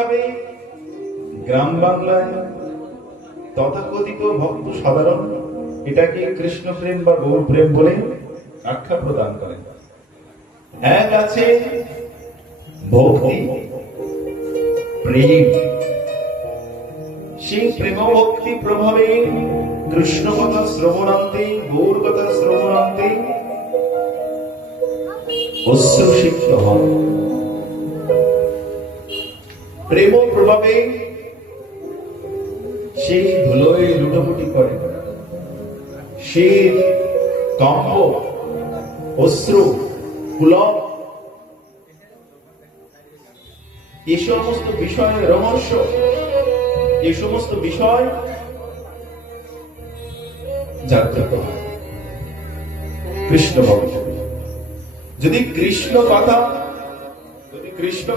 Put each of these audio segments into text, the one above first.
ভাবে গ্রাম বাংলায় তথাকথিত ভক্ত সাধারণ এটাকে কৃষ্ণ প্রেম বা গৌর প্রেম বলে আখ্যা প্রদান করেন। এক আছে ভক্তি প্রেম, সেই প্রেম ভক্তি প্রভাবে কৃষ্ণ কথা শ্রবণান্তে গৌর কথা শ্রবণান্তে অশ্রুসিক্ত হন। প্রেম প্রভাবে সেই ধুলোয় লুটোপুটি করে, সে কম্প অশ্রু কুলক এই সমস্ত বিষয়ের রহস্য, এই সমস্ত বিষয় জাগ্রত হয় কৃষ্ণ ভক্ত। যদি কৃষ্ণ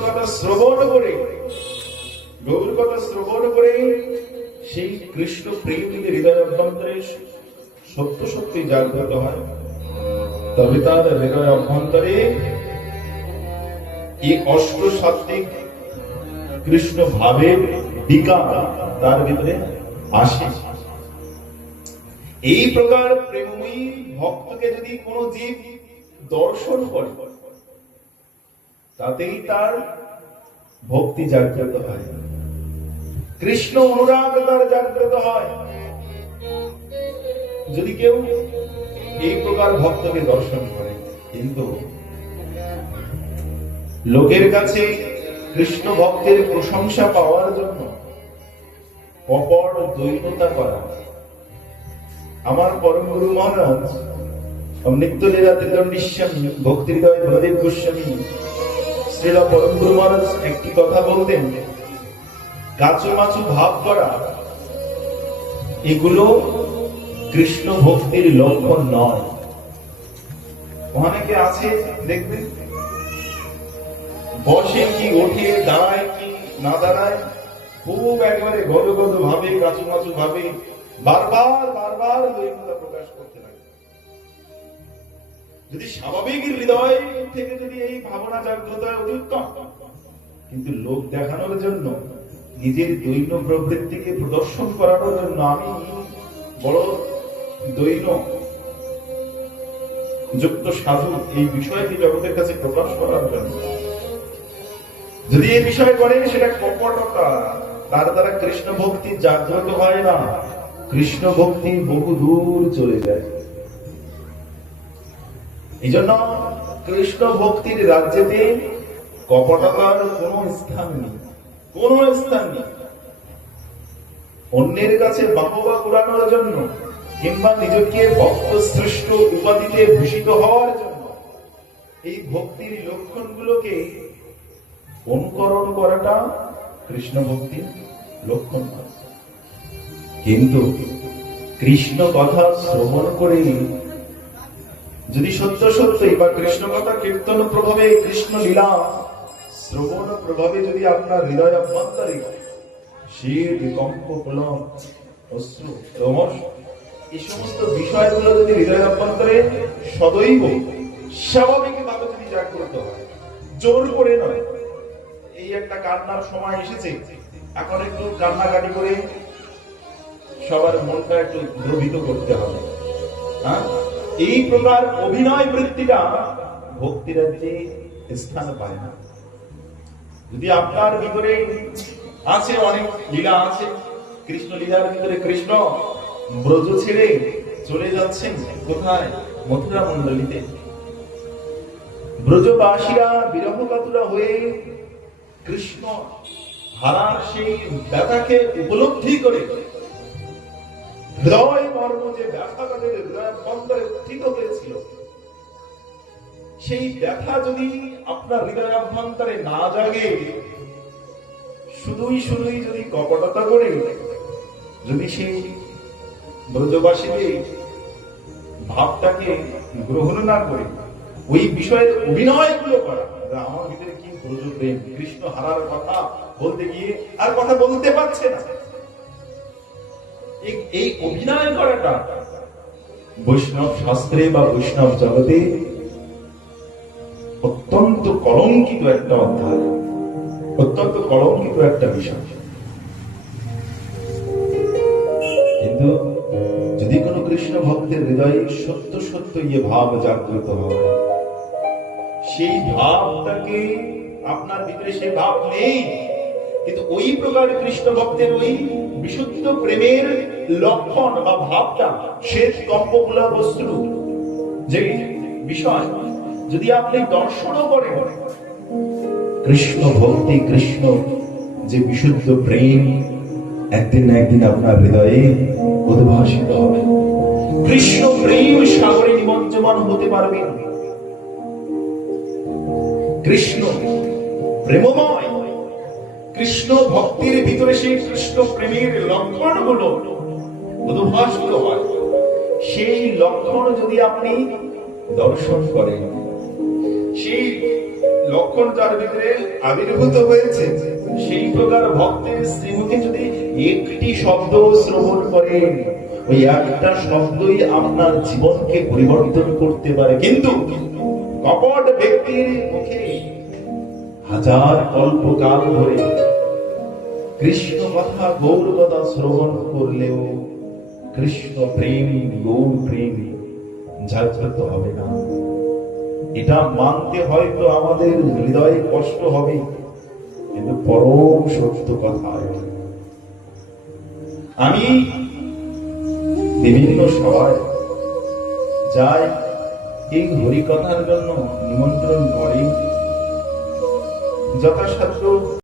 কথা শ্রবণ করে গৌর কথা শ্রবণ করে সেই কৃষ্ণ প্রেম যদি হৃদয় অভ্যন্তরে সত্য সত্যি জাগ্রত হয়, তবে তার হৃদয় অভ্যন্তরে এই অষ্ট সাত্বিক কৃষ্ণ ভাবের বিকাশ তার ভিতরে আসে। এই প্রকার প্রেমময়ী ভক্তকে যদি কোন জীব দর্শন করে, তাতেই তার ভক্তি জাগ্রত হয়, কৃষ্ণ অনুরাগ তার জাগ্রত হয়। যদি কেউ এই প্রকার ভক্তকে দর্শন করে, কিন্তু লোকের কাছে কৃষ্ণ ভক্তের প্রশংসা পাওয়ার জন্য কপট দৈন্যতা করা। আমার পরম গুরু মহারাজ নিত্য লীলা ত্রিদণ্ডীস্বামী ভক্তি হৃদয় ভবের গোস্বামী শ্রীলা পরম গুরু মহারাজ একটি কথা বলতেন, কাচু মাচু ভাব করা এগুলো কৃষ্ণ ভক্তির লক্ষণ নয়। অনেকে আছে দেখবেন, বসে কি ওঠে, দাঁড়ায় কি না দাঁড়ায়, খুব একবারে গদ গদ ভাবে কাচু মাচু ভাবে বারবার দৈন্যতা প্রকাশ করতে লাগে। যদি স্বাভাবিক হৃদয় থেকে যদি এই ভাবনা জাগ্রত হয় অতি উত্তম, কিন্তু লোক দেখানোর জন্য, নিজের দৈন্য প্রবৃত্তিকে প্রদর্শন করানোর জন্য, আমি বড় দৈন্য যুক্ত সাধু, এই বিষয়টি জগতের কাছে প্রকাশ করার জন্য যদি এই বিষয় করে, সেটা কপটতা, তার দ্বারা কৃষ্ণ ভক্তি জাগ্রত হয় না, কৃষ্ণ ভক্তি বহু দূর চলে যায়। এই জন্য কৃষ্ণ ভক্তির রাজ্যেতে কপটতার কোন স্থান নেই, কোন স্থান নেই। অন্যের কাছে বাহবা কুড়ানোর জন্য কিংবা নিজেকে ভক্ত শ্রেষ্ঠ উপাধিতে ভূষিত হওয়ার জন্য এই ভক্তির লক্ষণগুলোকে অনুকরণ করাটা কৃষ্ণ ভক্তির লক্ষণ নয়। কিন্তু কৃষ্ণ কথা শ্রবণ করে যদি সত্যই বা কৃষ্ণ কথা কীর্তন প্রভাবে, কৃষ্ণ লীলা শ্রবণ প্রভাবে যদি আপনার হৃদয় অভ্যন্তরে শীত কম্প পুলক অশ্রু রোমশ এই সমস্ত বিষয়গুলো যদি হৃদয় অভ্যন্তরে সদৈব স্বাভাবিক ভাবে যদি জাগ্রত হয়, জোর করে নয়। এই একটা কান্নার সময় এসেছে, এখন একটু কান্নাকাটি করে সবার মনটা একটু দ্রবিত করতে হবে। এই প্রকার অভিনয় বৃত্তিটা ভক্তি রাজ্যে স্থান পায় না। যদি আপনার ভিতরে আছে, অনেক লীলা আছে, কৃষ্ণ লীলার ভিতরে কৃষ্ণ ব্রজ ছেড়ে চলে যাচ্ছেন কোথায়? মথুরা মণ্ডলীতে। ব্রজবাসীরা বিরহকাতুরা হয়ে কৃষ্ণ হারার সেই ব্যথাকে উপলব্ধি করে, হৃদয় মর্ম যে ব্যথা তাদের হৃদয় অভ্যন্তরে উত্থিত হয়েছিল, সেই ব্যথা যদি আপনার হৃদয় অভ্যন্তরে না জাগে, শুধুই যদি কপটতা করে যদি সেই ব্রজবাসীদের ভাবটাকে গ্রহণ না করে ওই বিষয়ের অভিনয় গুলো করা, আমার ভিতরে কি ব্রজ প্রেম, কৃষ্ণ হারার কথা বলতে গিয়ে আর কথা বলতে পারছে না, এই অভিনয় করাটা বৈষ্ণব শাস্ত্রে বা বৈষ্ণব জগতে অত্যন্ত কলঙ্কিত একটা অধ্যায়। অত্যন্ত কলঙ্কিত একটা বিষয়। কিন্তু যদি কোনো কৃষ্ণ ভক্তের হৃদয়ে সত্য সত্য ইয়ে ভাব জাগ্রত হয়, সেই ভাবটাকে আপনার ভিতরে সেই ভাব নেই, কিন্তু ওই প্রকার কৃষ্ণ ভক্তের ওই বিশুদ্ধ প্রেমের লক্ষণ বা ভাবটা শ্বেত কম্পমূলা বস্তু যে বিষয় যদি আপনি দর্শনও করেন, কৃষ্ণ ভক্তি, কৃষ্ণ যে বিশুদ্ধ প্রেম একদিন না একদিন আপনার হৃদয়ে উদ্ভাসিত হবে। কৃষ্ণ প্রেম সাগরে নিমজ্জমান হতে পারবেন। কৃষ্ণ প্রেমময়, কৃষ্ণ ভক্তির ভিতরে সেই কৃষ্ণ প্রেমের লক্ষণ গুলো উদ্ভাসিত হয়। সেই লক্ষণ যদি আপনি দর্শন করেন, সেই লক্ষণ যার ভিতরে আবির্ভূত হয়েছে, সেই প্রকার ভক্তের শ্রীমুখে যদি একটি শব্দ শ্রবণ করেন, ওই একটা শব্দই আপনার জীবনকে পরিবর্তন করতে পারে। কিন্তু কপট ব্যক্তির মুখে হাজার কল্পকাল ধরে কৃষ্ণ কথা, গৌর কথা শ্রবণ করলেও কৃষ্ণ প্রেম, গৌর প্রেম জাগ্রত হবে না। এটা মানতে হয়তো আমাদের হৃদয়ে কষ্ট হবে, কিন্তু পরম সত্য কথা। আমি বিভিন্ন সভায় যাই, এই হরিকথার জন্য নিমন্ত্রণ করে যথাসাধ্য